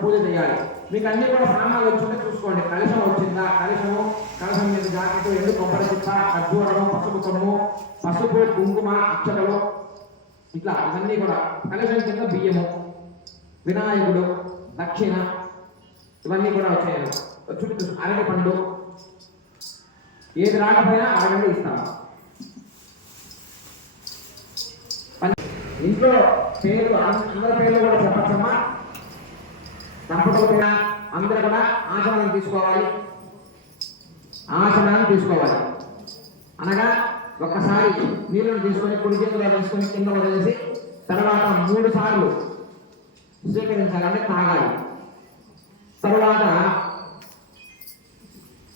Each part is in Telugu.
పూజ చేయాలి. మీకు అన్ని కూడా సామాన్లు వచ్చిందో చూసుకోండి. కలశం వచ్చిందా, కలశం మీద జాకెట్, ఎండు కొబ్బరి చిప్ప, ఖర్జూరము, పసుపు కొమ్ము, పసుపు, కుంకుమ, అక్షతలు, ఇట్లా ఇవన్నీ కూడా. కలశం కింద బియ్యము, వినాయకుడు, దక్షిణ, ఇవన్నీ కూడా వచ్చాయి. చుట్టూ అరటి పండు, ఏది రాకపోయినా అరగండి ఇస్తాము. ఇంట్లో పేర్లు అందరి పేర్లు కూడా చెప్పచ్చమ్మా. దంపతుల పేరు అందరూ కూడా ఆచమనం తీసుకోవాలి. అనగా ఒక్కసారి నీళ్ళను తీసుకొని కుడి చేతిలో వేసుకొని కింద వదిలేసి తర్వాత 3 సార్లు స్వీకరించాలంటే తాగాలి. తర్వాత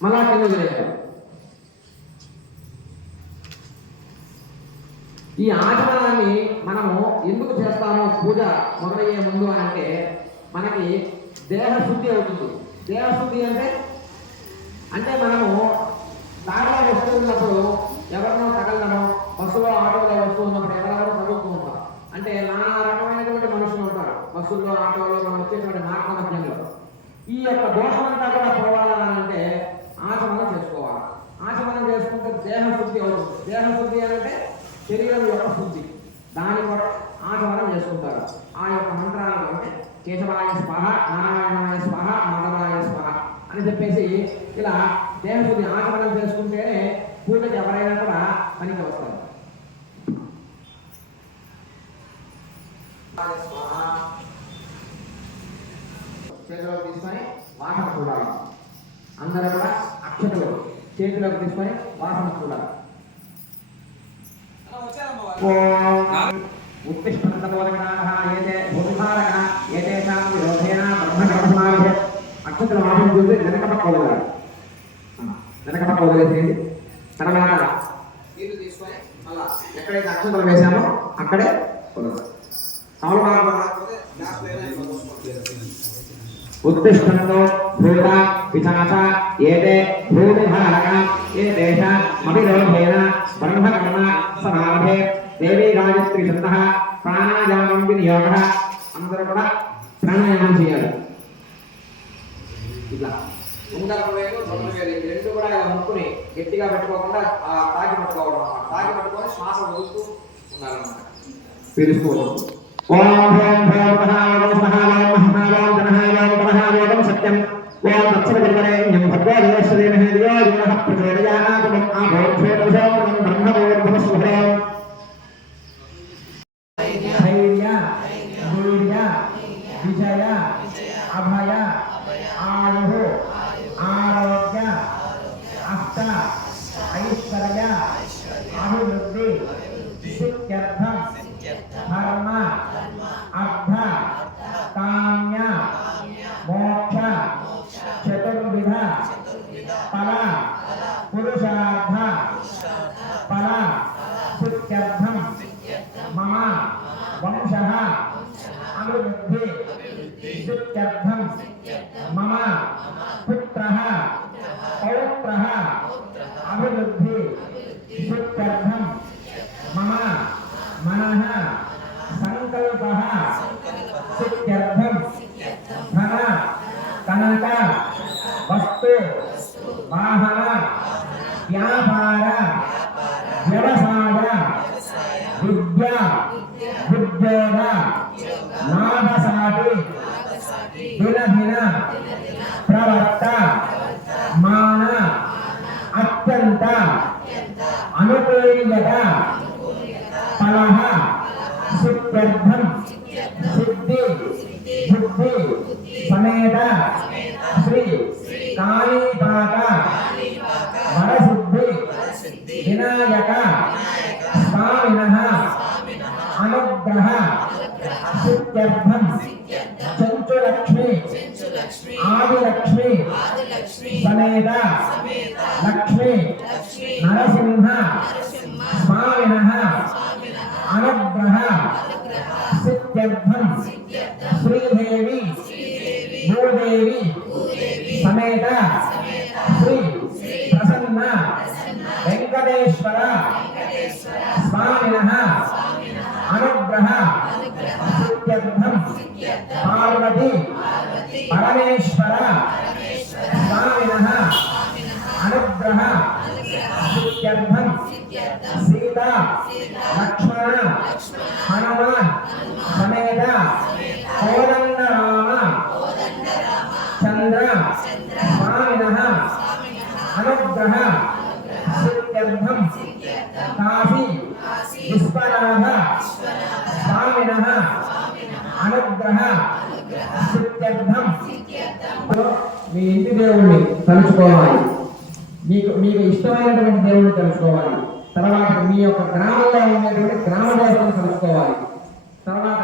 మళ్ళా కింద వదిలేయాలి. ఈ ఆచమనాన్ని మనము ఎందుకు చేస్తామో పూజ మొదలయ్యే ముందు అంటే మనకి దేహశుద్ధి అవుతుంది. దేహశుద్ధి అంటే మనము దారిలో వస్తూ ఉన్నప్పుడు ఎవరినో తగలనో, బస్సులో ఆటోలో వస్తూ ఉన్నప్పుడు ఎవరెవరో తగులుతూ ఉంటాం. అంటే నానా రకమైనటువంటి మనుషులు ఉంటారు బస్సుల్లో, ఆటోలో, మనం వచ్చేటువంటి మార్గ మధ్యంలో. ఈ యొక్క దోషమంతా కూడా పోవాలంటే ఆచమనం చేసుకోవాలి. ఆచమనం చేసుకుంటే దేహశుద్ధి అవుతుంది. దేహశుద్ధి అంటే శరీరం యొక్క శుద్ధి. దాని కూడా ఆచమనం చేసుకుంటారు. ఆ యొక్క మంత్రాలు అంటే కేశవాయ స్వాహ, నారాయణాయ స్వాహ, మాధవాయ స్వాహ అని చెప్పేసి ఇలా దేహశుద్ధి ఆచమనం చేసుకుంటేనే పూజకి ఎవరైనా కూడా పనికి వస్తారు. చేతిలోకి తీసుకొని వాసన చూడాలి. అందరూ కూడా అక్షతలు చేతిలోకి తీసుకొని వాసన చూడాలి. అక్షతల వాసన చూసి వెనకపక్క వదిలేసేయండి. తర్వాత నీళ్ళు తీసుకొని మళ్ళా ఎక్కడైతే అక్షతలు వేసామో అక్కడే ఉత్తిష్టంతో భూత పిశాచ ఏతే భూమిభారక ఏతేష మవిరోధేన బ్రహ్మకర్మ సమారభే దేవీ గాయత్రి శబ్దః ప్రాణాయామం వినియోగః. అందరూ కూడా ప్రాణాయామం చేయాలి. ఇట్లా ఉంగరవేలు, బొమ్మవేలు రెండు కూడా ముక్కుని గట్టిగా పెట్టుకోకుండా తాకి పట్టుకోవడం అన్నమాట. తాకి పట్టుకొని శ్వాస వదులుతూ ఉండాలన్నమాట. పీలుసుకోవడం. ఓం హ్రీం హ్రీం మహావేం మహావేం మహావేం గణహావేం గణహావేం సత్యం. ఓం తత్సవితుర్వరేణ్యం భర్గో దేవస్య ధీమహి ధియో యో నః ప్రచోదయాత్. ఆభోక్షేతోషం బ్రహ్మవోర్భవస్వహం. ధైర్య, వీర్య, విజయ, అభయ, ఆయు, ఆరోగ్య, అష్ట ఐశ్వర్య, అభివృద్ధి, సిద్ధ్యర్థం, ధర్మ, అర్థ, కామ్య, మోక్ష, చతుర్విధ ఫల, పురుషార్థ ఫల, సిద్ధ్యర్థం మమ వంశః అభివృద్ధి, సిద్ధ్యర్థం మమ పుత్రః పౌత్రః అభివృద్ధి, సిద్ధ్యర్థం మమ మనః సంకల్పః, సిద్ధ్యర్థం ధన కనక వస్తు వాహన వ్యాపార వ్యవసాయ విద్య ఉద్యోగ లాభసాటి దినదిన ప్రవర్త మాన అత్యంత అనుకూల్యత ఫలః సిద్ధ్యర్థం సిద్ధి బుద్ధి సమేత శ్రీ కాళీపాక వరసిద్ధి వినాయక స్వామినః అనుగ్రహ సిద్ధ్యర్థం చెంచులక్ష్మి ఆదిలక్ష్మి సమేత లక్ష్మి నరసింహ స్వామినః అనుగ్రహ సిద్ధ్యర్థం శ్రీదేవి భూదేవి సమేత శ్రీ ప్రసన్న వెంకటేశ్వర స్వామినః అనుగ్రహ సిద్ధ్యర్థం పార్వతి పరమేశ్వర స్వామినః అనుగ్రహ సిద్ధ్యర్థం సీతా లక్ష్మణ హనుమాన్ సమేత కోదండరామ చంద్ర స్వామినః అనుగ్రహ సిద్ధ్యర్థం కాశీ విశ్వనాథ స్వామినః అనుగ్రహ సిద్ధ్యర్థం. మీ ఇంటి దేవుణ్ణి తలుచుకోవాలి, మీకు ఇష్టమైనటువంటి దేవుణ్ణి తలుచుకోవాలి. తర్వాత మీ యొక్క గ్రామంలో ఉండేటువంటి గ్రామ దేవతను తలుచుకోవాలి. తర్వాత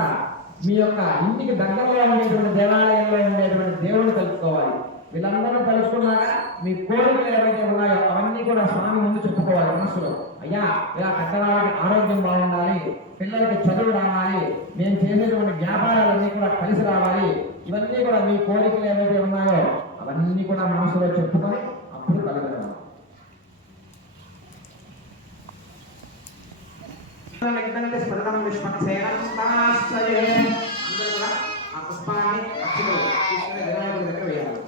మీ యొక్క ఇంటికి దగ్గరలో ఉండేటువంటి దేవాలయంలో ఉండేటువంటి దేవుణ్ణి తలుచుకోవాలి. వీళ్ళందరూ తలుచుకున్నాక మీ కోరికలు ఏవైతే ఉన్నాయో అవన్నీ కూడా స్వామి ముందు చెప్పుకోవాలి మనసులో. అయ్యా, ఇలా పెద్దవాళ్ళకి ఆరోగ్యం బాగుండాలి, పిల్లలకి చదువు రావాలి, మేము చేసేటువంటి వ్యాపారాలన్నీ కూడా కలిసి రావాలి, ఇవన్నీ కూడా మీ కోరికలు ఏవైతే ఉన్నాయో అవన్నీ కూడా మనసులో చెప్పుకొని అప్పుడు కలగడం. ఆ పుష్పాన్ని అక్షులు తీసుకుని వినాయకుడి దగ్గర వేయాలి.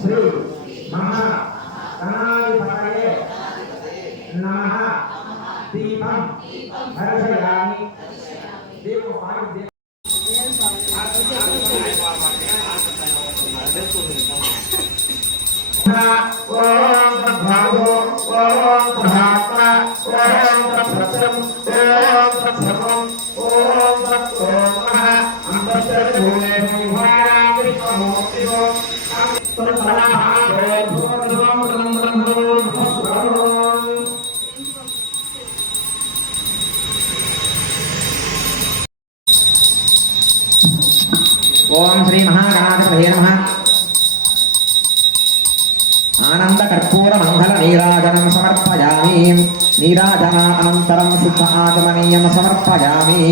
శ్రీ మహా గణాధిపతయే నమః. దీపం దర్శయామి. దీపం ఓం భగవో ఓం భగవ ఓం సత్యం ఓం సత్యం ఓం సత్యోమః అంతః ఓం శ్రీ మహాగణాధిపతయే నమః. ఆనంద కర్పూర మంగళ నీరాజనం సమర్పయామి. నీరాజనానంతరం శుద్ధ ఆచమనీయం సమర్పయామి.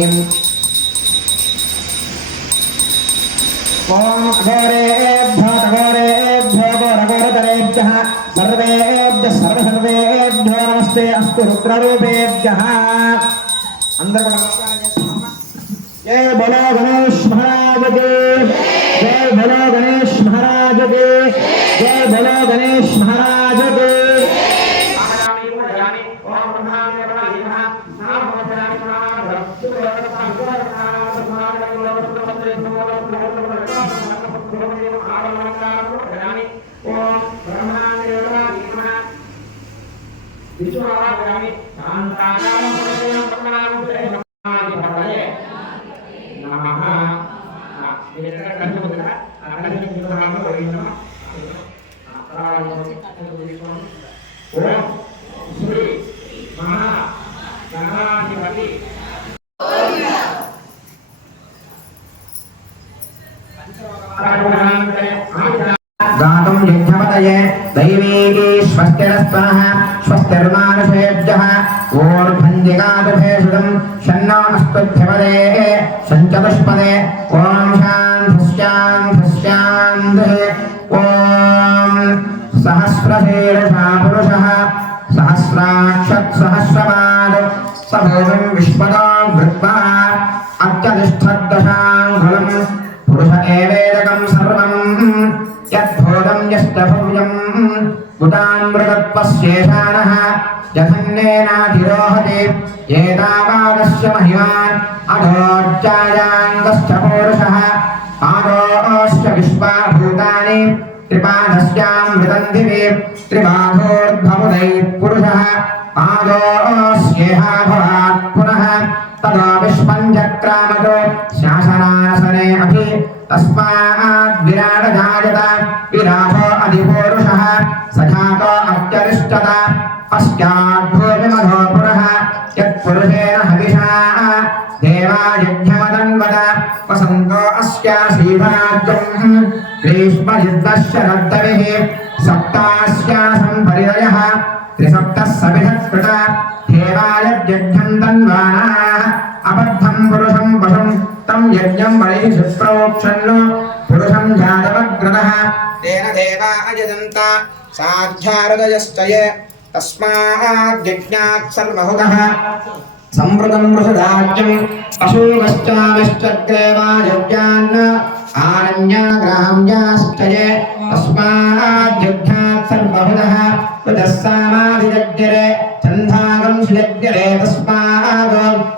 ఓం అఘోరేభ్యో అఘోరేభ్యో ఘోరఘోరతరేభ్యః సర్వేభ్యః సర్వసర్వేభ్యో నమస్తే అస్తు రుద్రరూపేభ్యః. అందరూ నమస్కారం చేస్తున్నాం. జై బలో గణేష్ మహారాజ్ కి జై, బలో గణేష్ మహారాజ్ కి జై, బలో గణేష్ మహారాజ్ కి. శ్రీ మహా గణాధిపతి गातुं यज्ञपतये दैवीकी स्वस्तिरस्तनः स्वस्तिर्मानुषेभ्यः ऊर्ध्वञ्जिगातुभेषुदं शन्नो अस्तुभ्यपदे सञ्चतुष्पदे ॐ शान्तिः ॐ सहस्रशीर्षा पुरुषः सहस्राक्षत् सहस्रपाद स भूमिं विश्वतो वृत्वा अत्यतिष्ठद्दशाङ्गुलम् पुरुष एवेदकं सर्वं यद्भूतं यष्टभव्यं बुधामृतत्वस्येषाणः जघन्येनाधिरोहति एतावादस्य महिमान् अधोर्जायाङ्गश्च पौरुषः पादोश्च विश्वा भूतानि त्रिपादस्यामृतं दिवि त्रिबाधोर्ध्वमुदैः पुरुषः पादोस्येहा भवात् पुनः तदा विश्वं चक्रामतो शासनासने अभि तस्मात् विराट जायत विराटो अधिपूरुषः सजातो अत्यरिष्टत पश्चात् भूमिमधो पुनः यत्पुरुषेण हविषा देवा यज्ञमदन्वद वसन्तो अस्यासीभाज्यम् ग्रीष्मयुद्धश्च सप्तास्यासं परिदयः त्रिसप्तः समिधत्कृता देवायज्ञं तन्वानाः अबद्धं पुरुषं पशुं तं यज्ञं वैः प्रोक्षन् पुरुषं जातमग्रतः तेन देवा अयजन्त साध्याहृदयश्च ये तस्माद्यज्ञात् सर्वहुतः संवृतं वृषदाज्यं पशूश्चाविश्चक्रेवायज्ञान् आरण्याग्राम्याश्च ये तस्माद्यज्ञात् सर्वहुतः तस्सामाधिजज्ञरे चन्दागं सुयज्ञरे तस्माद्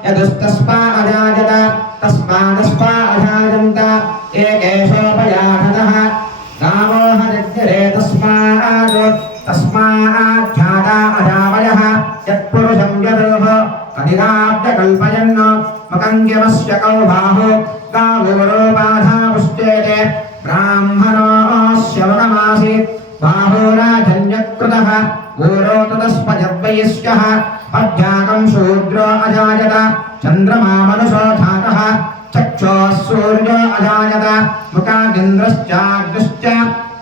यदुस्तस्मादजायत तस्मादस्मादजायन्त एकेशोपयाहतः गावोहजज्ञरे तस्माज्जाता अजावयः यत्पुरुषं यदोः कदिदाब्जकल्पयन् मकङ्ग्यमस्य कौ बाहु गावोरोपाधापुश्चेते ब्राह्मणोऽस्य वनमासीत् बाहुराजन्यकृतः ऊरो तदस्पजद्वयस्यः अध्याकं शूद्रो अजायत चन्द्रमा मनुषो जातः चक्षुः सूर्यो अजायत मुखादिन्द्रश्चाग्निश्च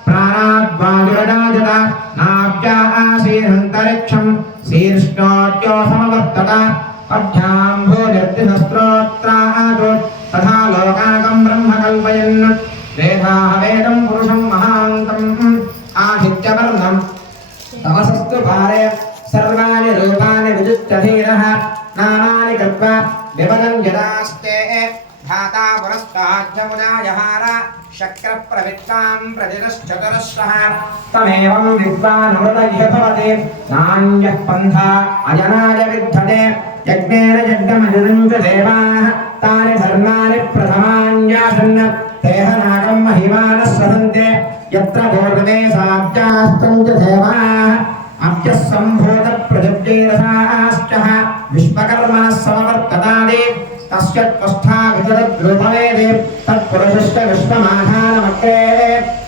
प्राणाद्वायुरजायत नाभ्या आसीदन्तरिक्षं शीर्ष्णोद्यो समवर्तत अभ्याम्भोजर्तिशस्त्रोत्रात् तथा लोकाकं ब्रह्म कल्पयन् वेदाः वेदं पुरुषं महान्तम् आदित्यवर्णं तमसस्तु पारे सर्वाणि रूपाणि विजुत्यधीरः नामानि कृत्वा विपदं यदास्ते धाता पुरस्ताज्जमुदायहार शक्रप्रवित्तां प्रतिरश्चतुरस्रः तमेवं विद्वानमृतय्य भवति नान्यः पन्था अजनाय विद्यते यज्ञेन यज्ञमजनं च देवाः तानि धर्माणि प्रथमान्यासन् तेहनाकं महिमानः सदन्ते यत्र पूर्वे साब्जास्तं च देवाः अभ्यः सम्भूतप्रजज्ञैरसाश्च विश्वकर्मणः समवर्ततादि तस्य त्वस्थाभिजद्रूपवेदे तत्पुरुषश्च विश्वमाधानमग्रे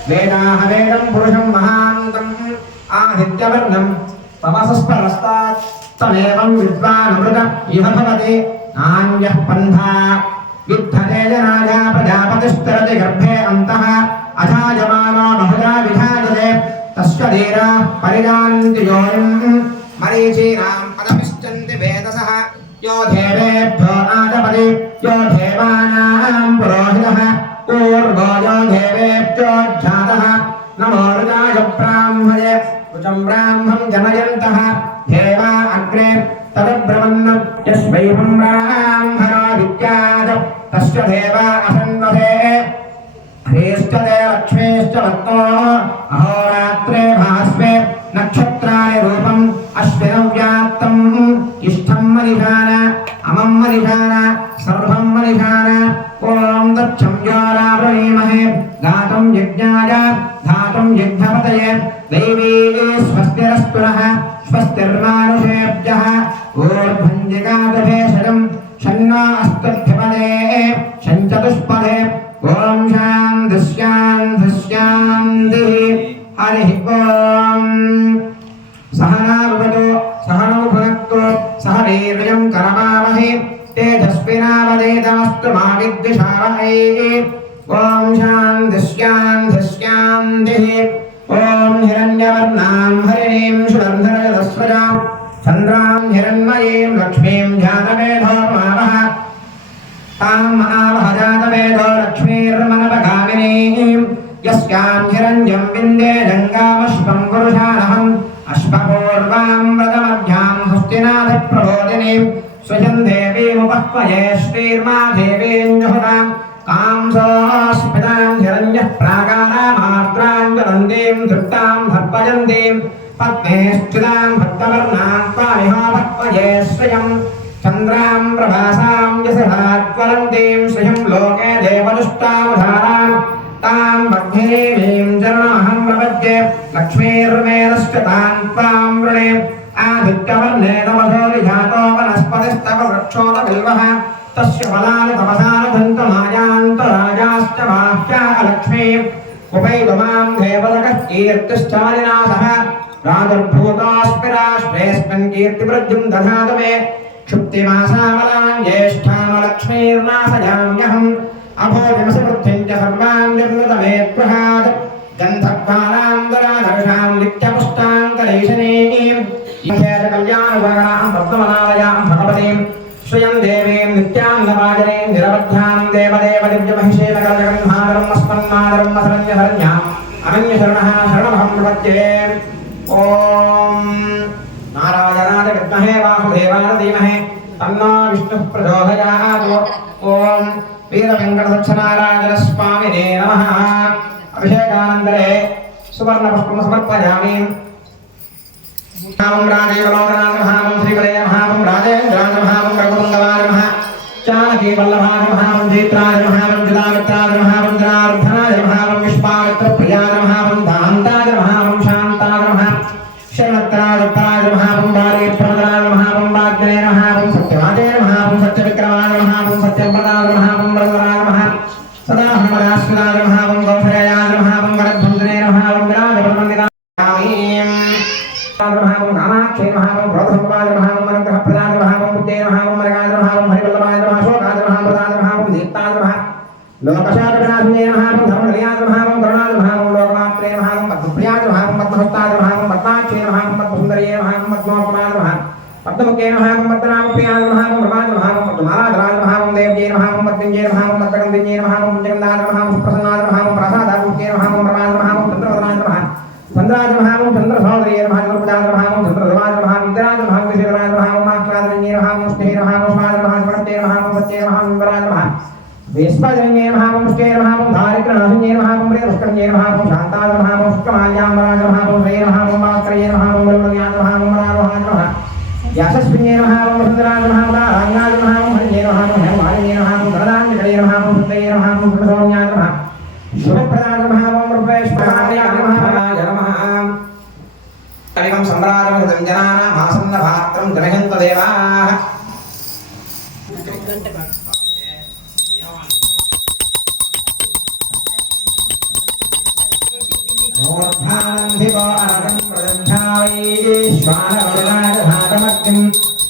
वेदाः वेदं पुरुषं महान्तम् आदित्यवर्णं तमसस्परस्तात् तमेवं विद्वानमृत इह भवति नान्यः पन्था विद्धते जनाजा प्रजापतिस्तरति गर्भे अन्तः अजायमानो बहुधा विधायते तस्य धीराः परिजानन्ति योनिम् मरीचीनां पदमिच्छन्ति वेदसः यो देवेभ्यो आदपति यो देवानां पुरोहितः पूर्वो यो देवेभ्यो जातः नमो ऋताय ब्राह्मणे ऋचं ब्राह्मं जनयन्तः देवा अग्रे तदब्रवन् यस्वैवं ब्राह्मणो विद्यात् तस्य देवा असन्वसे हरेश्चते लक्ष्मीश्च वत्तो अहोरात्रे भास्वे नक्षत्राणि रूपम् अश्विनव्यात्तम् इष्टं मनिषान अमं मनिषान सर्वं मनिषान ॐ दक्षं योरावृणीमहे गातुं यज्ञाय धातुं यज्ञपतये दैवी स्वस्तिरस्तु नः स्वस्तिर्मानुषेभ्यः ऊर्ध्वञ्जिगादभेषजं शन्नो अस्तुभ्यपदे शञ्चतुष्पदे ॐ शान्तिः हरिः ॐ सहना भवतु सह विद्विषावहै ॐ शान्तिः ॐ हिरण्यवर्णां हरिणीं सुरन्धरजतस्वजां चन्द्रां हिरण्मयीं लक्ष्मीं ध्यानमेधो मावः तां महावह जातवेदो लक्ष्मीर्मनपगामिनीं यस्यां हिरण्यं विन्दे जङ्गामश्वं पुरुषाणहम् अश्वपूर्वां व्रतमध्यां हस्तिनाथप्रबोधिनीं स्वयं देवीमुपह्वये श्रीर्मा देवीञ्जुहुतां कांसोऽस्मितां हिरण्यः प्राकारामात्रां ज्वलन्तीं तृप्तां भर्पयन्तीं पद्मे स्थितां भक्तवर्णां त्वामिहोपह्वये श्रियं चन्द्रां प्रभासां यशहाज्वलन्तीं श्रियं लोके देवदुष्टावधारां तां भग्नीमीं चरणमहं प्रपद्ये लक्ष्मीर्मेनश्चतां त्वां वृणे आदित्यवर्णे तमसो विजातो वनस्पतिस्तव वृक्षोतबिल्वः तस्य फलानि तमसानधन्तमायान्तराजाश्च बाह्या लक्ष्मीं उपैतुमां देवतकः कीर्तिश्चानिनाशः राजर्भूतोऽस्मि राष्ट्रेऽस्मिन् कीर्तिवृद्धिं दधातु मे क्षुप्तिमासामलां ज्येष्ठामलक्ष्मीर्नाशयाम्यहम् अभोजमसवृद्धिं च सर्वां निर्मृतमे गृहात् गन्धर्वाणां दराधर्षां नित्यपुष्टां कलेशनीं कल्याणुपगणां रत्नमनालयां भगवतीं श्रियं देवीं नित्यां नवाजनीं निरवध्यां देवदेव दिव्यमहिषेणकलजगन्मातरम् अस्मन्मातरम् असरण्यहरण्याम् अनन्यशरणः शरणमहं प्रपद्ये ॐ नारायणाय विद्महे वासुदेवाय धीमहि तन्नो विष्णुः प्रचोदयात् ॐ वीरवेङ्कटसत्यनारायण स्वामिने नमः अभिषेकानन्तरे सुवर्णपुष्पं समर्पयामि महामं राजेवलोकनाथ महामं श्रीवलय महामं राजेन्द्राय महामं रघुनन्दनाय नमः जानकीवल्लभाय महामं जीत्राय महामं जुदामित्राय महामं जनार्दनाय महामं विश्वामित्रप्रियाय महामं दान्ताय महामं शान्ताय नमः शरणत्राय महामं बालीप्रदाय महामं वाग्देय महामं सत्यवादय महामं सत्यविक्रमाय महामं सत्यप्रदाय महामं वरदराय नमः सदा हनुमदास्पदाय महामं गौसरयाय महामं वरदभञ्जने महामं विराजवन्दिताय महामं कामाक्षे महामं क्रोधसम्पाय महामं अनुग्रहप्रदाय महामं बुद्धे महामं मरगाय महामं हरिवल्लभाय नमः शोकाय महामं महामं दीप्ताय नमः लोकशाकविनाशिने महामं धर्मनिलयाय महामं करुणाय महामं लोकमात्रे महामं पद्मप्रियाय महामं पद्महस्ताय महामं पद्माक्षे महामं पद्मसुन्दर्ये महामं पद्मोपमाय नमः पद्ममुखे महामं पद्मनाभप्रियाय महामं ब्रह्माय महामं पद्ममालाधराय महामं देव्ये महामं पद्मञ्जे महामं पद्मगन्धिन्ये महामं पुण्यगन्धाय महामं सुप्रसन्नाय महामं प्रसादाय महामं ब्रह्माय महामं चन्द्रवदनाय नमः चन्द्राय महामं चन्द्रसहोदर्ये महामं महामं चन्द्रधवाय महामं इन्द्राय महामं विशेषणाय महामं माक्षादन्ये महामं स्नेह महामं स्वाद महामं वरते महामं सत्ये महामं विवराय नमः वेस्पाजन्ये महामं स्टे महामं धारित्रनाशिन्ये महामं प्रियपुष्करण्ये महामं शान्ताय महामं शुक्लमाल्याम्बराय महामं श्रेय महामं मात्रये महामं वल्लभ्याय महामं वरारोहाय नमः याशस्विन्ये महामं वसुन्धराय महामं राङ्गाय महामं हरिये महामं हेममालिन्ये महामं धनदान्यकले महामं सुतये महामं सुखसौम्याय नमः शुभप्रदाय महामं रूपेश्वराय नमः कलिकं सम्राजमृतं जनानाम् आसन्नभात्रं जनयन्त देवाः मूर्धान्धिवारं प्रदक्षायैश्वानवरदायधातमग्निं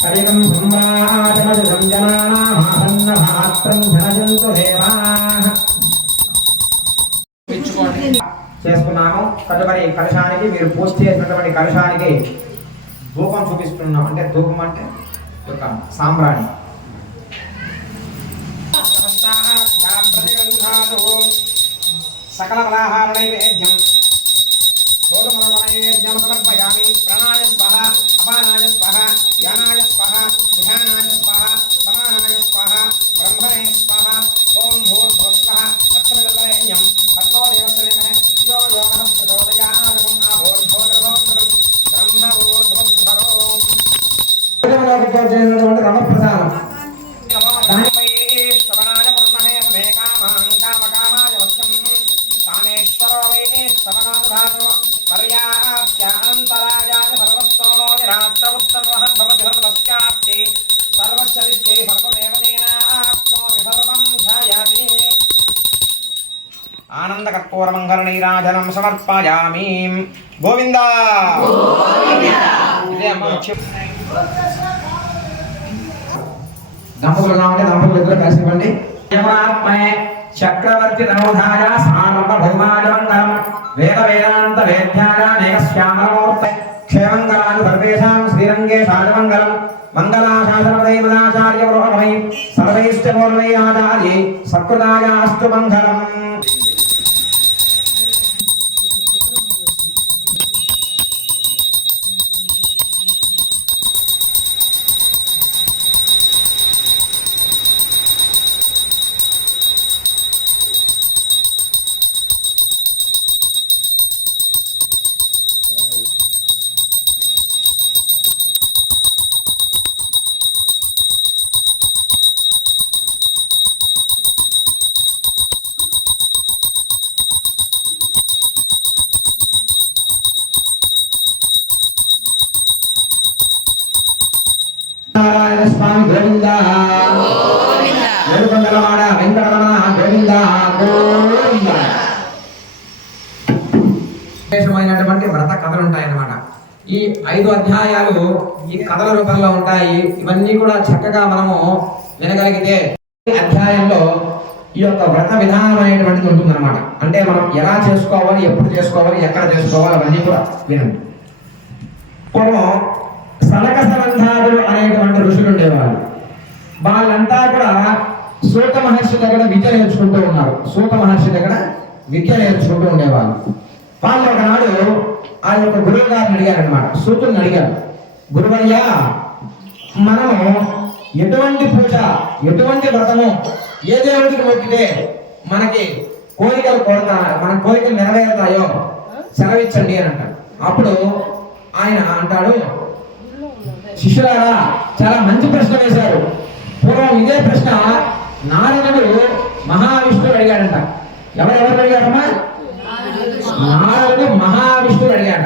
कलिकं सम्राजमृतं जनानाम् आसन्नभात्रं जनयन्त देवाः చేసుకున్నాము. తదుపరి కలశానికి మీరు పూజ చేసినటువంటి కలశానికి ధూపం చూపిస్తున్నాం. అంటే ధూపం అంటే ఒక సాంబ్రాణి. సకల ఫలాహార నైవేద్యం నైవేద్యం సమర్పయామి. ప్రాణాయ స్వహ, అపానాయ స్వహ, యానాయ స్వహ, బుధానాయ స్వహ, సమానాయ స్వహ, బ్రహ్మణే స్వహ. ఓం భూర్భువస్వః తత్సవితుర్వరేణ్యం భర్గో దేవस्य धीमहि यो यो नः प्रचोदयात्. ఆభోర్భోగరసోమృతం బ్రహ్మభూర్భువస్వరోం. రమప్రసాదం స్తవనాయ కుర్మహే మే కామాం కామకామాయ వత్సం కామేశ్వరో వై స్తవనాధాతో పర్యాప్త్యానంతరాయాయ సర్వస్తోమో నిరాప్తముత్తమోహద్భవతి సర్వస్యాప్తి సర్వస్య విద్యే సర్వమేవ తేనాప్నోతి సర్వం ధ్యాయతి. ఆనందకర్పూరమంగళ నీరాజనం సమర్పయామి. గోవింద దంపతులు కావాలంటే దంపతులు ఇద్దరు కలిసి ఇవ్వండి. దేవాత్మనే చక్రవర్తి తనోధాయ సార్వభౌమాయ మంగళం వేద వేదాంత వేద్యాయ నేకశ్యామలమూర్త క్షేమంగళాన్ని సర్వేషాం శ్రీరంగే సాధమంగళం మంగళాశాసనపదే మదాచార్య పురోగమై సర్వైశ్చ పూర్వై ఆచార్యై సకృతాయాస్తు మంగళం. నారాయణ స్వామి గోవింద ఏడుకొండలవాడ వెంకటరమణ గోవింద గోవింద. విశేషమైనటువంటి వ్రత కథలు ఉంటాయన్నమాట. ఈ 5 అధ్యాయాలు ఈ కథల రూపంలో ఉంటాయి. ఇవన్నీ కూడా చక్కగా మనము వినగలిగితే అధ్యాయంలో ఈ యొక్క వ్రత విధానం అనేటువంటిది ఉంటుందన్నమాట. అంటే మనం ఎలా చేసుకోవాలి, ఎప్పుడు చేసుకోవాలి, ఎక్కడ చేసుకోవాలి అవన్నీ కూడా వినండి. పూర్వం సనక సనందాదులు అనేటువంటి ఋషులు ఉండేవాళ్ళు. వాళ్ళంతా కూడా సూత మహర్షి దగ్గర విద్య నేర్చుకుంటూ ఉన్నారు. సూత మహర్షి దగ్గర విద్య నేర్చుకుంటూ ఉండేవాళ్ళు. వాళ్ళు ఒకనాడు ఆ యొక్క గురువు గారిని అడిగారనమాట. సూతుని అడిగారు, గురువయ్యా మనము ఎటువంటి పూజ, ఎటువంటి వ్రతము, ఏ దేవుడికి మొక్కితే మనకి కోరికలు మన కోరికలు నెరవేరుతాయో సెలవిచ్చండి అని అంటాడు. అప్పుడు ఆయన అంటాడు, శిష్యులారా చాలా మంచి ప్రశ్న వేశారు. పూర్వం ఇదే ప్రశ్న నారదుడు మహావిష్ణువు అడిగాడంట. ఎవరెవరు అడిగాడమ్మా? నారదుడు మహావిష్ణువు అడిగాడ.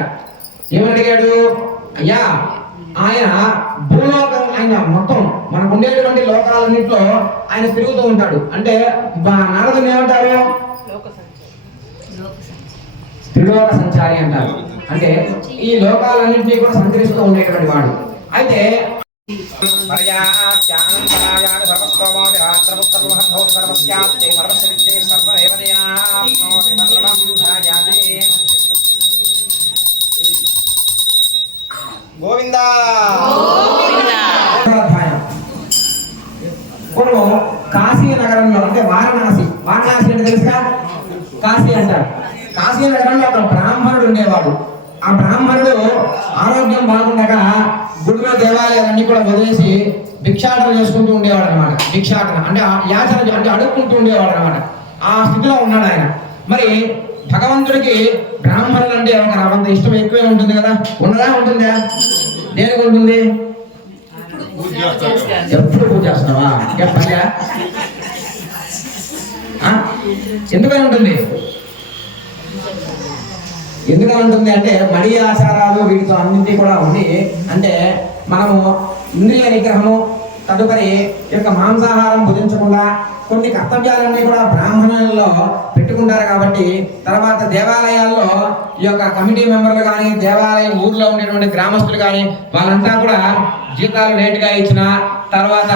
ఏమని అడిగాడు? అయ్యా ఆయన భూలోకం, ఆయన మొత్తం మనకు ఉండేటువంటి లోకాలన్నింటిలో ఆయన తిరుగుతూ ఉంటాడు. అంటే నారదుని ఏమంటారు? త్రిలోక సంచారి అంటారు. అంటే ఈ లోకాలన్నింటినీ కూడా సంచరిస్తూ ఉండేటువంటి వాడు. అయితే గోవిందా పూర్వం కాశీ నగరంలో, అంటే వారణాసి అంటే తెలుసుగా, కాశీ అంటారు. కాశీ నగరంలో ఒక బ్రాహ్మణుడు ఉండేవాడు. ఆ బ్రాహ్మణుడు ఆరోగ్యం బాగుండగా గుడిలో దేవాలయాలన్నీ కూడా వదిలేసి భిక్షాటన చేసుకుంటూ ఉండేవాడు అనమాట. భిక్షాటన అంటే యాచన, అంటే అడుక్కుంటూ ఉండేవాడు అనమాట. ఆ స్థితిలో ఉన్నాడు ఆయన. మరి భగవంతుడికి బ్రాహ్మణులు అంటే అంత ఇష్టం ఎక్కువే ఉంటుంది కదా. ఉండదా? ఉంటుందా? దేనికి ఉంటుంది? ఎప్పుడు పూజ చేస్తున్నావా? ఎందుకని ఉంటుంది? ఎందుకని ఉంటుంది అంటే మడి ఆచారాలు వీటితో అన్నింటి కూడా ఉంది. అంటే మనము ఇంద్రియ నిగ్రహము, తదుపరి యొక్క మాంసాహారం భుజించకుండా కొన్ని కర్తవ్యాలన్నీ కూడా బ్రాహ్మణులలో పెట్టుకుంటారు. కాబట్టి తర్వాత దేవాలయాల్లో ఈ యొక్క కమిటీ మెంబర్లు కానీ, దేవాలయం ఊర్లో ఉండేటువంటి గ్రామస్తులు కానీ వాళ్ళంతా కూడా జీతాలు లేటుగా ఇచ్చిన తర్వాత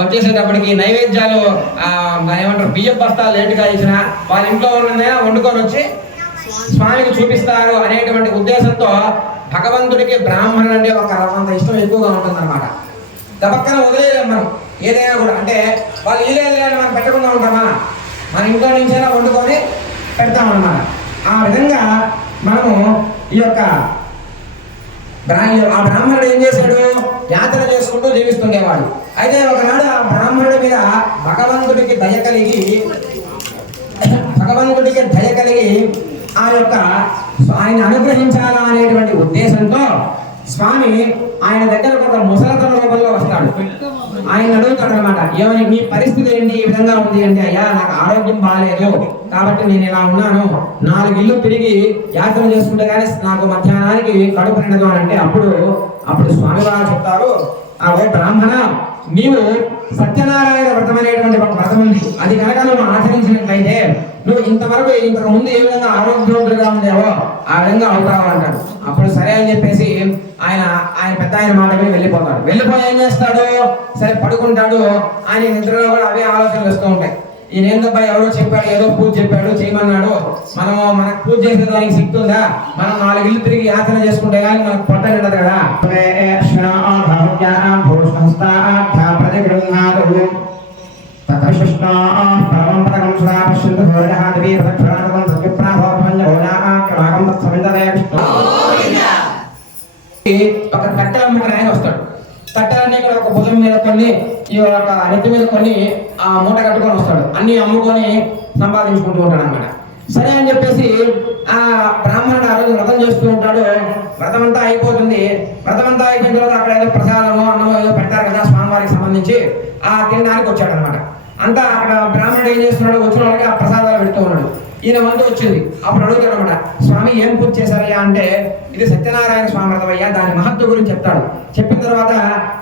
వచ్చేసేటప్పటికి నైవేద్యాలు ఏమంటారు బియ్యం బస్తాలు లేటుగా ఇచ్చిన వాళ్ళ ఇంట్లో ఉన్నదైనా వండుకొని వచ్చి స్వామికి చూపిస్తారు అనేటువంటి ఉద్దేశంతో భగవంతుడికి బ్రాహ్మణులు అంటే ఒక అంత ఇష్టం ఎక్కువగా ఉంటుంది అనమాట. దపక్కన వదిలేయలేము మనం ఏదైనా కూడా. అంటే వాళ్ళు వీలేదని మనం పెట్టకుండా ఉంటామా? మన ఇంట్లో నుంచైనా వండుకొని పెడతామన్నమాట. ఆ విధంగా మనము ఈ యొక్క ఆ బ్రాహ్మణుడు ఏం చేశాడు? యాత్ర చేసుకుంటూ జీవిస్తుండేవాడు. అయితే ఒకనాడు ఆ బ్రాహ్మణుడి మీద భగవంతుడికి దయ కలిగి ఆ యొక్క ఆయన అనుగ్రహించాలా అనేటువంటి ఉద్దేశంతో స్వామి ఆయన దగ్గర ఒక ముసలతన రూపంలో వస్తాడు. ఆయన అడుగుతాడు అనమాట, ఏమని మీ పరిస్థితి ఏంటి, ఈ విధంగా ఉంది అంటే, అయ్యా నాకు ఆరోగ్యం బాగాలేదు కాబట్టి నేను ఇలా ఉన్నాను, 4 ఇళ్ళు తిరిగి యాత్ర చేసుకుంటే కానీ నాకు మధ్యాహ్నానికి కడుపు నిండదు అని అంటే, అప్పుడు స్వామి వారు చెప్తారు, ఓ బ్రాహ్మణ, నీవు సత్యనారాయణ వ్రతం అనేటువంటి ఒక వ్రతం ఉంది. అది కనుక నువ్వు ఆచరించినట్లయితే నువ్వు ఇంతకు ముందు ఏ విధంగా ఆరోగ్యవంతులుగా ఉండేవో ఆ విధంగా అవుతావు అంటాడు. అప్పుడు సరే అని చెప్పేసి ఆయన ఆ ఆయన పెద్ద ఆయన మాట విని వెళ్ళిపోతాడు. వెళ్ళిపోయి ఏం చేస్తాడు, సరే పడుకుంటాడు. ఆయన నిద్రలో కూడా అవే ఆలోచనలు వస్తూ ఉంటాయి. ఈయన ఏందబ్బా ఎవరో చెప్పాడు, ఏదో పూజ చెప్పాడు చేయమన్నాడు, మనకు పూజ చేసేదానికి శక్తి ఉందా, మనం 4 ఇల్లు తిరిగి యాత్ర చేసుకుంటే కానీ మనకు పొట్ట ఉండదు కదా. ఒక కట్టెల అమ్ముకుని ఆయన వస్తాడు. కట్టెలన్నీ కూడా ఒక భుజం మీద కొన్ని, ఈ ఒక నెత్తి మీద కొన్ని ఆ మూట కట్టుకొని వస్తాడు. అన్ని అమ్ముకొని సంపాదించుకుంటూ ఉంటాడు అనమాట. సరే అని చెప్పేసి ఆ బ్రాహ్మణుడు ఆ రోజు వ్రతం చేస్తూ ఉంటాడు. వ్రతం అంతా అయిపోతుంది. వ్రతం అంతా అయిపోయిన తర్వాత అక్కడ ఏదో ప్రసాదము అన్నమో ఏదో పెడతారు కదా స్వామివారికి సంబంధించి, ఆ తినడానికి వచ్చాడు అనమాట. అంతా అక్కడ బ్రాహ్మణుడు ఏం చేస్తున్నాడు, వచ్చిన వాళ్ళకి ఆ ప్రసాదాలు పెడుతూ ఉన్నాడు. ఈయన వంతు వచ్చింది. అప్పుడు అడుగుతాడు అనమాట, స్వామి ఏం పూజ చేశారయ్యా అంటే, ఇది సత్యనారాయణ స్వామి వ్రతం అయ్యా, దాని మహత్వ గురించి చెప్తాడు. చెప్పిన తర్వాత,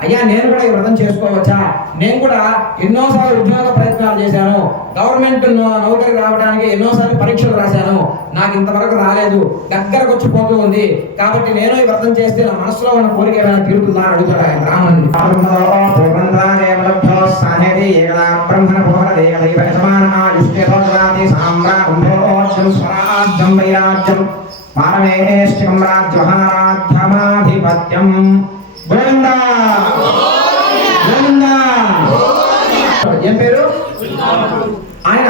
అయ్యా నేను కూడా ఈ వ్రతం చేసుకోవచ్చా, నేను కూడా ఎన్నోసార్లు ఉద్యోగ ప్రయత్నాలు చేశాను, గవర్నమెంట్ నౌకరికి రావడానికి ఎన్నోసార్లు పరీక్షలు రాశాను, నాకు ఇంతవరకు రాలేదు, దగ్గరకు వచ్చి పోతూ ఉంది, కాబట్టి నేను ఈ వ్రతం చేస్తే నా మనసులో ఉన్న కోరిక ఏమైనా తీరుతుందా అని అడుగుతాడు ఆయన బ్రాహ్మణుడు. స్వరాజ్యం గోవిందా గోవిందా. ఏం పేరు ఆయన?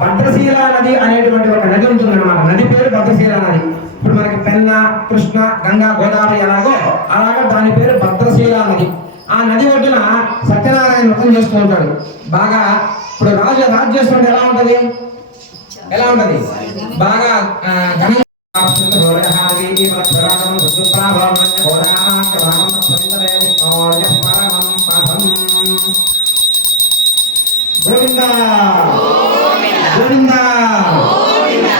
భద్రశీల నది అనేటువంటి ఒక నది ఉంటుందన్నమాట. నది పేరు భద్రశీల నది. ఇప్పుడు మనకి పెన్న, కృష్ణ, గంగా, గోదావరి ఎలాగో అలాగా దాని పేరు భద్రశీల నది. ఆ నది ఒడ్డున సత్యనారాయణ వ్రతం చేస్తూ ఉంటాడు. బాగా ఇప్పుడు రాజు చేస్తుంటే ఎలా ఉంటది, ఎలా ఉంటది, బాగా గోవిందా గోవిందా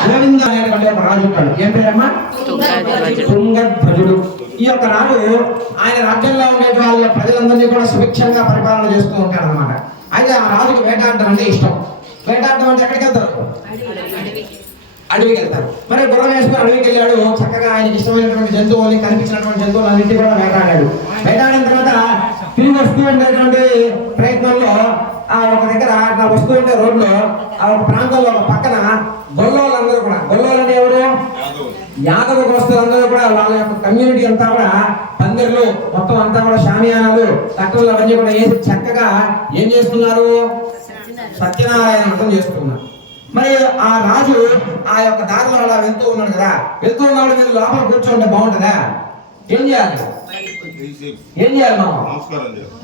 గోవిందా అనేటువంటి ఒక రాజు ఉంటాడు. ఏం పేరమ్మా? తుంగధ్వజుడు. ఈ యొక్క రాజు ఆయన రాజ్యంలో ఉండే వాళ్ళ ప్రజలందరినీ కూడా సుభిక్షంగా పరిపాలన చేస్తూ ఉంటాడు అనమాట. అయితే ఆ రాజుకి వేటాడడం అంటే ఇష్టం. వేటాడడం అంటే ఎక్కడికి వెళ్తారు? అడవికి వెళ్తారు. మరి గుర్రం వేసుకుని అడవికి వెళ్ళాడు. చక్కగా ఆయనకి ఇష్టమైనటువంటి జంతువుని, కనిపించినటువంటి జంతువులు అన్నింటి కూడా వేటాడాడు. వేటాడిన తర్వాత తిరిగి వస్తూ ఉండేటువంటి ప్రయత్నంలో ఆ ఒక దగ్గర అట్లా వస్తూ ఉంటే రోడ్లో ఆ ఒక ప్రాంతంలో ఒక పక్కన గొల్లోళ్ళందరూ కూడా, గొల్లోళ్ళని ఎవరు? యాదవ గోస్తులందరూ కూడా వాళ్ళ యొక్క కమ్యూనిటీ అంతా కూడా పందిర్లు మొత్తం అంతా కూడా షామియానాలు, తక్కువలు అవన్నీ కూడా వేసి చక్కగా ఏం చేస్తున్నారు? సత్యనారాయణ వ్రతం చేస్తున్నారు. మరి ఆ రాజు ఆ యొక్క దారిలో అలా వెళ్తూ ఉన్నాడు కదా, వెళ్తూ ఉన్నప్పుడు మీరు లోపల కూర్చోంటే బాగుంటుందా? ఏం చేయాలి? ఏం చేయాలి మనం?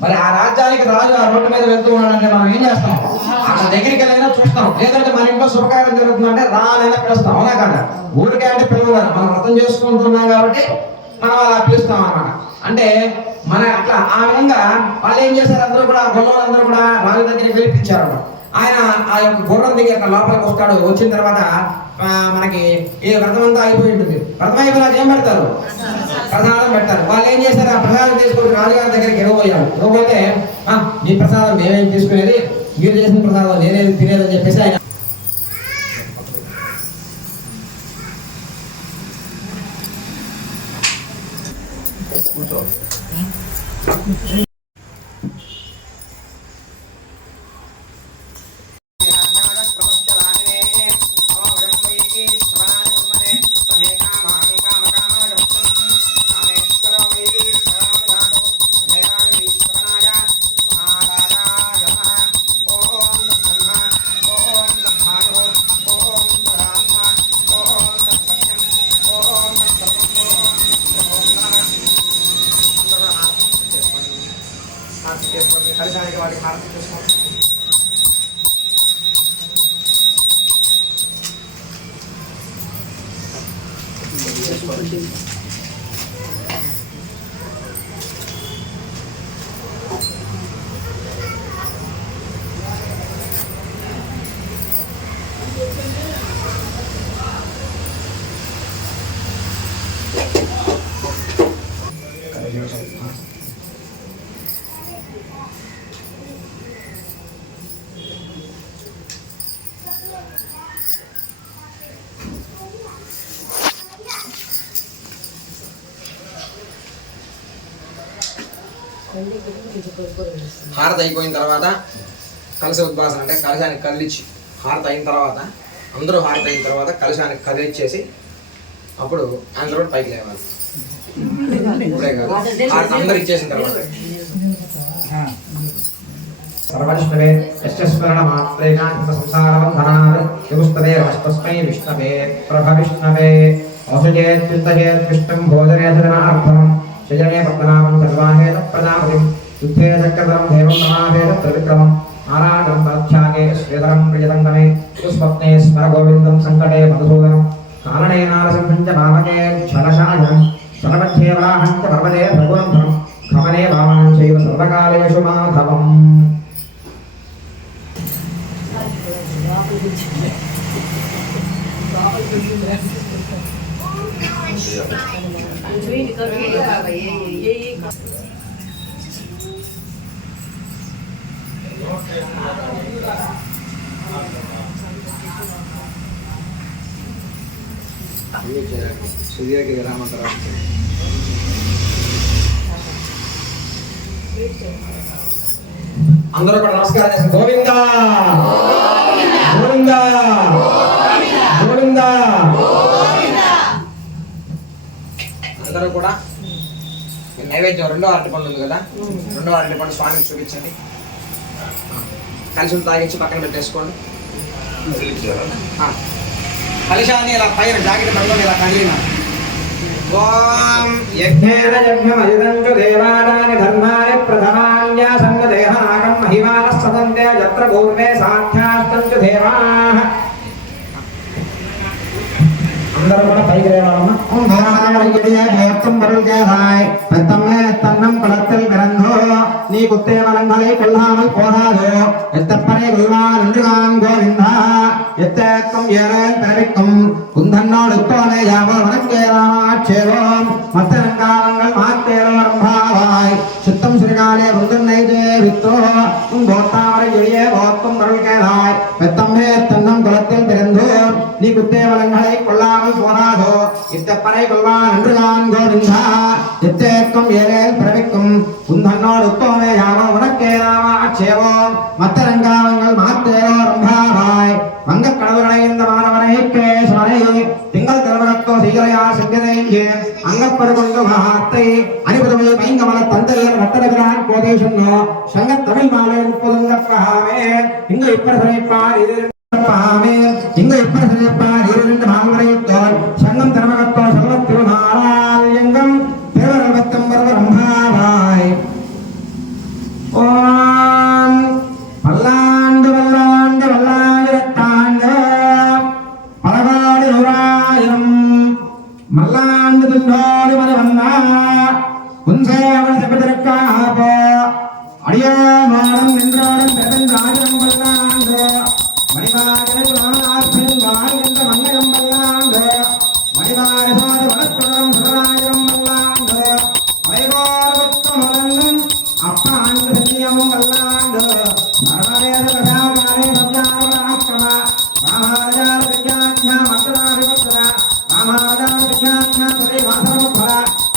మరి ఆ రాజ్యానికి రాజు ఆ రోడ్డు మీద వెళ్తూ ఉన్నాడంటే మనం ఏం చేస్తాం? అక్కడ దగ్గరికి వెళ్ళైనా చూస్తాం, లేదంటే మన ఇంట్లో శుభకార్యం జరుగుతుందంటే రానైనా పిలుస్తాం, అవునా కదా? ఊరికే అంటే పిలవగారు, మనం వ్రతం చేసుకుంటున్నాం కాబట్టి మనం అలా పిలుస్తాం అన్నమాట. అంటే మన అట్లా ఆ విధంగా వాళ్ళు ఏం చేశారు, అందరూ కూడా గొల్లవాళ్ళందరూ కూడా రాజు దగ్గరికి పిలిపించారు. ఆయన ఆ యొక్క గుర్రం దిగి అక్కడ లోపలికి వస్తాడు. వచ్చిన తర్వాత మనకి ఈ వ్రతం అంతా అయిపోయి ఉంటుంది. వ్రతం అయిపోయినాక ఏం పెడతారు? ప్రసాదం పెడతారు. వాళ్ళు ఏం చేశారు, ఆ ప్రసాదం తీసుకొని రాజుగారి దగ్గరికి ఇవ్వబోయాడు. ఇవ్వబోతే మీ ప్రసాదం మేమేం తీసుకునేది, మీరు చేసిన ప్రసాదం నేనేది తినేదని చెప్పేసి ఆయన కలిసానికి వాటికి హారతి చేసుకోండి. హారతి అయిపోయిన తర్వాత కలశ ఉద్వాసన అంటే కలశానికి కదిలిచ్చి హారతి అయిన తర్వాత అందరూ హారతి అయిన తర్వాత కలశానికి కదిలిచ్చేసి అప్పుడు అందరూ పైకి లేవాలి. ఇప్పుడే కాదు, హారతి అందరు ఇచ్చేసిన తర్వాత సర్వవిష్ణవే యస్మరణమాత్రేణ సంసారబంధనాత్ యుస్తదే రస్తస్మై విష్ణవే ప్రభవిష్ణవే ఔషధేత్ చింతయేత్ విష్ణుం భోజనేతనార్థం శయనే పద్మనాభం సర్వాహేత ప్రజాపతిం యుద్ధే చక్రధరం దేవం నమావేద త్రివిక్రమం నారాయణం తధ్యాగే శ్రీధరం ప్రియతంగమే స్వప్నే స్మర గోవిందం సంకటే మధుసూదనం కారణే నారసింహం చ భావకే ఝలశాయం సర్వధ్యే వరాహం చ పర్వతే భగవంతం ఖమనే వామనం చైవ సర్వకాలేషు మాధవం. సుదీర్ఘ విరామం తర్వాత అందరూ కూడా నమస్కారం చేస్తారు. గోవిందా గోవిందా గోవిందా. అందరూ కూడా నైవేద్యం రెండో అరటిపండు ఉంది కదా, రెండో అరటిపండు స్వామికి చూపించండి. కలిసి తాగించి పక్కన పెట్టేసుకోండి. కలిశాన్ని ఇలా పైన జాకెట్ పట్టుకొని ఇలా కదిలిన ఓం యజ్ఞేన యజ్ఞమజిదంచు దేవానాని ధర్మాని ప్రథమాన్యా సంగదేహనాగం మహిమానః సదంతే యత్ర పూర్వే సాధ్యాస్తంచు దేవాః. అందరూ కూడా పైకి లేవాలమ్మా. ఓం భగవాన్ మరుల్కేహాయ్ పెద్దమ్మే తన్నం కులத்தில் பிறந்தோ நீ குத்தேமலங்களை கொள்ளாமல் போகாதோ எத்தப்பனை கொள்வான் என்றுதான் கோவிந்தா எத்தேக்கும் ஏறேன் பிறவிக்கும் குந்தன்னோடு தோனை யாவோ வணங்கேராமாட்சேவோம் மத்தனங்காலங்கள் மாத்தேரோரம் பாவாய் சுத்தம் சிறுகாலே புந்தன்னை தேவித்தோ உன் கோத்தாமரை எளியே கோத்தும் மருள்கேளாய் பெத்தம்மே தன்னம் குலத்தில் பிறந்தோ நீ குத்தேமலங்களை கொள்ளாமல் போகாதோ எத்தப்பனை கொள்வான் என்றுதான் கோவிந்தா எத்தேக்கும் ஏறேன் பிறவிக்கும் குந்தன்னோடு தோனை யாவோ வணங்கேராமாட்சேவோம் மத்தனங்காலங்கள் மாத்தேரோரம் பாவாய் வங்கக் கடவுளை இந்த மாணவனை கேசவனை திங்கள் திருமணத்தோ சீகரையா சிங்கனையே அங்கப்பரு கொண்டு வார்த்தை அனிபுதமே பைங்கமல தந்தையர் வட்டரபிரான் கோதேஷன்னோ சங்கத் தமிழ் மாலை முப்பதுங்கப்பாவே இங்க இப்பரசனைப்பார் இது பாவே இங்க இப்பரசனைப்பார் இரண்டு மாமரைத்தோர் சங்கம் திருமணத்தோ சர்வத் திருநாளால் எங்கம் தேவரபத்தம் பரவரம் பாவாய். ஓம் பல்லாண்டு வல்லாண்டு வல்லாயிரத்தாண்டு பலகாடு நூறாயிரம் மல்லாண்டு துண்டோடு மதுவந்தா உன்சேவல் செப்பதற்காக அடியோ மாடம் நின்றோடும் பெருந்தாயிரம் பல்லாண்டு மணிவாகனம் வாய் என்ற மன்னகம் பல்லாண்டு மணிவாரசோடு வளர்த்துடன் சுடராயிரம் பல்லாண்டு வைகோரபத்தம் வளர்ந்தும் அப்பா ஆண்டு சத்தியமும் பல்லாண்டு சர்வவேத பிரஜாகாரே சப்ஜானவராக்கிரம ராமாராஜார விஜயாத்மா மத்ததாரிபத்ர ராமாராஜார விஜயாத்மா பதே வாசரமுத்ர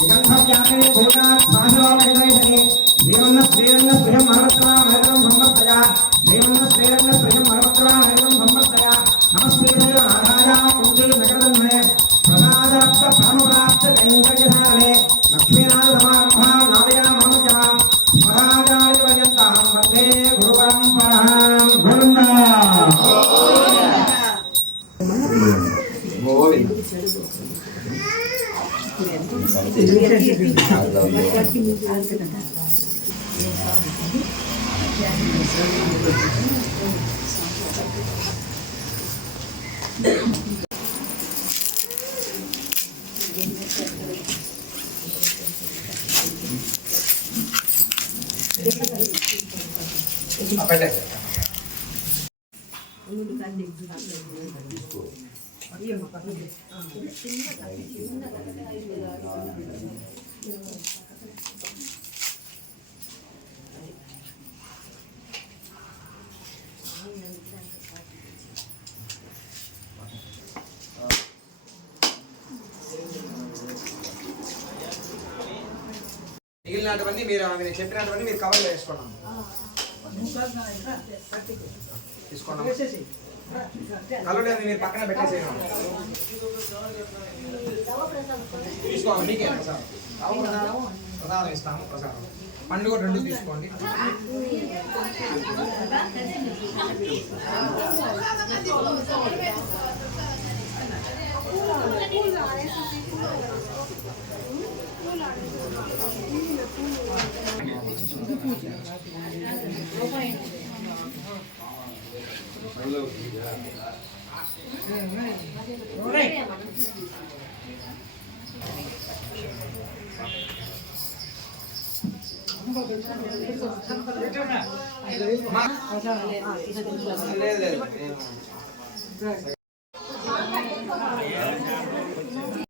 விகந்தவ்யாமே பூஜாத் சாசரோபரிதேசனி ஸ்ரீவன்ன ஸ்ரீரங்க ஸ்ரீயம் மரவத்ரா மேதரம் சம்பர்த்தயா ஸ்ரீவன்ன ஸ்ரீரங்க ஸ்ரீயம் மரவத்ரா மேதரம் சம்பர்த்தயா நமஸ்தே ராஜா குந்தி நகரதன்மே பிரசாதரப்த பரமபிராப்த கைங்கர்யசாரணே லக்ஷ்மீநாத சமாரம்பா நாதயா மனோஜமாம் ஸ்மராஜாரி பர்யந்தாம் வந்தே குரு பரம்பராம். గోవిందా గోవింద. పెట్టేసి మిగిలినటువంటి మీరు నేను చెప్పినటువంటి మీరు కవర్లో వేసుకోండి. తీసుకోండి. కలవలేదు మీరు పక్కన పెట్టేసేయండి. తీసుకోండి. మీకే ప్రసాదం. ప్రసాదం ఇస్తాము. ప్రసాదం పండు కూడా 2 తీసుకోండి. లేదు